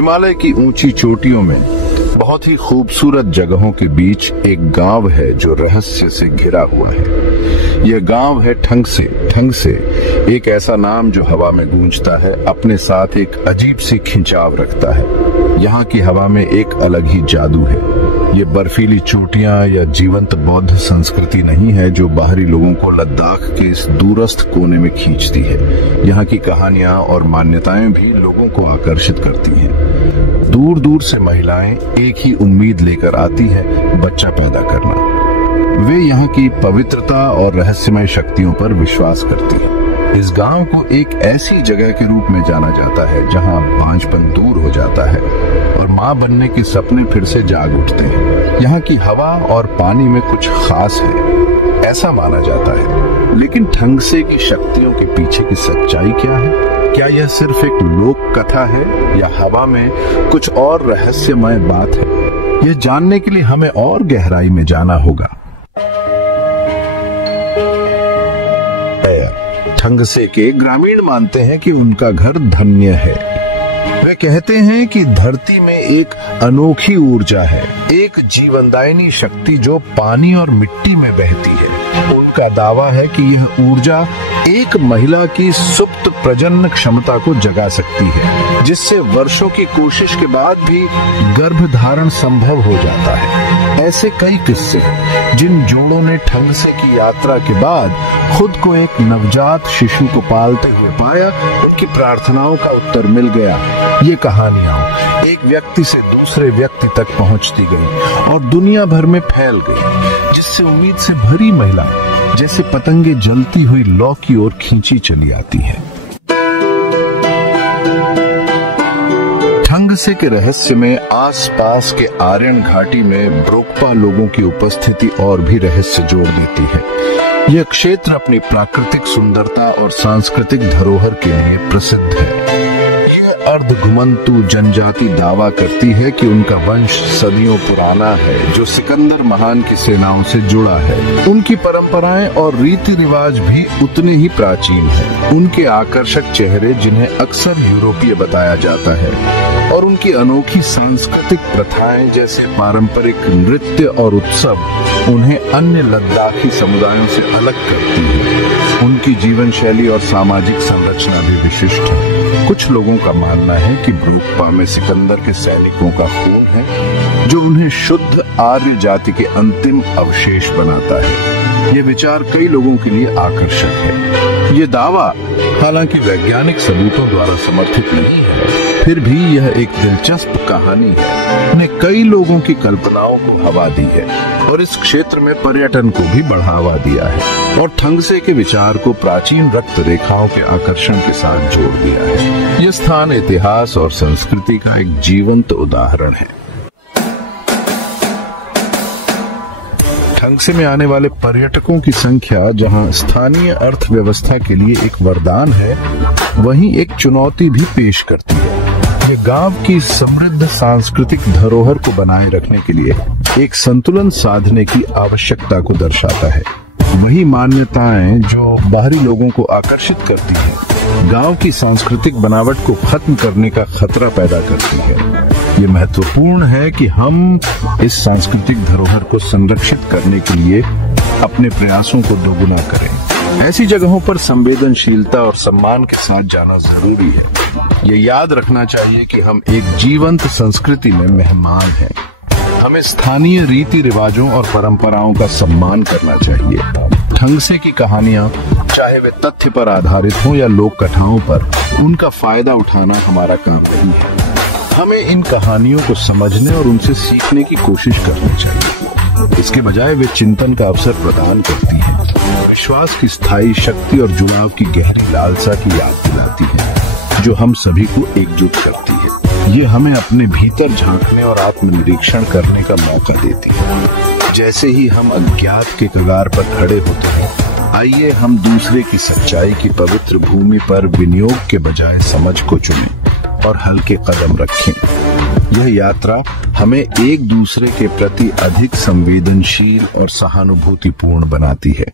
हिमालय की ऊंची चोटियों में बहुत ही खूबसूरत जगहों के बीच एक गांव है जो रहस्य से घिरा हुआ है। यह गांव है ठंगसे। ठंगसे एक ऐसा नाम जो हवा में गूंजता है, अपने साथ एक अजीब सी खिंचाव रखता है। यहाँ की हवा में एक अलग ही जादू है। ये बर्फीली चोटियां या जीवंत बौद्ध संस्कृति नहीं है जो बाहरी लोगों को लद्दाख के इस दूरस्थ कोने में खींचती है। यहाँ की कहानियां और मान्यताएं भी लोगों को आकर्षित करती हैं। दूर दूर से महिलाएं एक ही उम्मीद लेकर आती है, बच्चा पैदा करना। वे यहाँ की पवित्रता और रहस्यमय शक्तियों पर विश्वास करती हैं। इस गांव को एक ऐसी जगह के रूप में जाना जाता है जहां बांझपन दूर हो जाता है और मां बनने के सपने फिर से जाग उठते हैं। यहाँ की हवा और पानी में कुछ खास है, ऐसा माना जाता है। लेकिन ठंगसे की शक्तियों के पीछे की सच्चाई क्या है? क्या यह सिर्फ एक लोक कथा है या हवा में कुछ और रहस्यमय बात है? यह जानने के लिए हमें और गहराई में जाना होगा। ठंगसे के ग्रामीण मानते हैं कि उनका घर धन्य है। वे कहते हैं कि धरती में एक अनोखी ऊर्जा है, एक जीवनदायिनी शक्ति जो पानी और मिट्टी में बहती है। उनका दावा है कि यह ऊर्जा एक महिला की सुप्त प्रजनन क्षमता को जगा सकती है, जिससे वर्षों की कोशिश के बाद भी गर्भधारण संभव हो जाता है। ऐसे कई किस्से जिन जोड़ों ने ठंगसे की यात्रा के बाद खुद को एक नवजात शिशु को पालते हुए पाया, उनकी प्रार्थनाओं का उत्तर मिल गया। ये कहानियां एक व्यक्ति से दूसरे व्यक्ति तक पहुंचती गई और दुनिया भर में फैल गई, जिससे उम्मीद से भरी महिला जैसे पतंगे जलती हुई लौ की ओर खींची चली आती है। ठंगसे के रहस्य में आसपास के आर्यन घाटी में ब्रोकपा लोगों की उपस्थिति और भी रहस्य जोड़ देती है। यह क्षेत्र अपनी प्राकृतिक सुंदरता और सांस्कृतिक धरोहर के लिए प्रसिद्ध है। अर्ध घुमंतु जनजाति दावा करती है कि उनका वंश सदियों पुराना है, जो सिकंदर महान की सेनाओं से जुड़ा है। उनकी परंपराएं और रीति रिवाज भी उतने ही प्राचीन हैं। उनके आकर्षक चेहरे, जिन्हें अक्सर यूरोपीय बताया जाता है, और उनकी अनोखी सांस्कृतिक प्रथाएं जैसे पारंपरिक नृत्य और उत्सव उन्हें अन्य लद्दाखी समुदायों से अलग करती है। उनकी जीवन शैली और सामाजिक संरचना भी विशिष्ट है। कुछ लोगों का मानना है कि ब्रोकपा में सिकंदर के सैनिकों का खून है, जो उन्हें शुद्ध आर्य जाति के अंतिम अवशेष बनाता है। ये विचार कई लोगों के लिए आकर्षक है। ये दावा हालांकि वैज्ञानिक सबूतों द्वारा समर्थित नहीं है, फिर भी यह एक दिलचस्प कहानी है। ने कई लोगों की कल्पनाओं को हवा दी है और इस क्षेत्र में पर्यटन को भी बढ़ावा दिया है, और ठंगसे के विचार को प्राचीन रक्त रेखाओं के आकर्षण के साथ जोड़ दिया है। यह स्थान इतिहास और संस्कृति का एक जीवंत उदाहरण है। ठंगसे में आने वाले पर्यटकों की संख्या जहां स्थानीय अर्थव्यवस्था के लिए एक वरदान है, वहीं एक चुनौती भी पेश करती है। ये गांव की समृद्ध सांस्कृतिक धरोहर को बनाए रखने के लिए एक संतुलन साधने की आवश्यकता को दर्शाता है। वही मान्यताएं जो बाहरी लोगों को आकर्षित करती हैं, गांव की सांस्कृतिक बनावट को खत्म करने का खतरा पैदा करती है। ये महत्वपूर्ण है कि हम इस सांस्कृतिक धरोहर को संरक्षित करने के लिए अपने प्रयासों को दोगुना करें। ऐसी जगहों पर संवेदनशीलता और सम्मान के साथ जाना जरूरी है। ये याद रखना चाहिए कि हम एक जीवंत संस्कृति में मेहमान हैं। हमें स्थानीय रीति रिवाजों और परंपराओं का सम्मान करना चाहिए। ठंगसे की कहानियां, चाहे वे तथ्य पर आधारित हों या लोक कथाओं पर, उनका फायदा उठाना हमारा काम नहीं है। हमें इन कहानियों को समझने और उनसे सीखने की कोशिश करनी चाहिए। इसके बजाय वे चिंतन का अवसर प्रदान करती हैं, विश्वास की स्थायी शक्ति और जुड़ाव की गहरी लालसा की याद दिलाती है, जो हम सभी को एकजुट करती है। ये हमें अपने भीतर झांकने और आत्मनिरीक्षण करने का मौका देती है। जैसे ही हम अज्ञात के कगार पर खड़े होते हैं, आइए हम दूसरे की सच्चाई की पवित्र भूमि पर विनियोग के बजाय समझ को चुनें और हल्के कदम रखें। यह यात्रा हमें एक दूसरे के प्रति अधिक संवेदनशील और सहानुभूतिपूर्ण बनाती है।